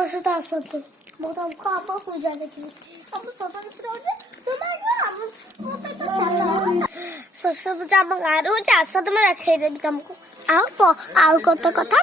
ମୋ ସହିତ ଆସନ୍ତୁ ମୁଁ ତମକୁ ଆମ ପୂଜା ଦେଖିବି ଆମ ସରସ୍ୱତୀ ପୂଜା ଆମ ଗାଁରେ ହଉଛି ଆସ ତମେ ଦେଖେଇଦେବି ତମକୁ ଆଉ କତ କଥା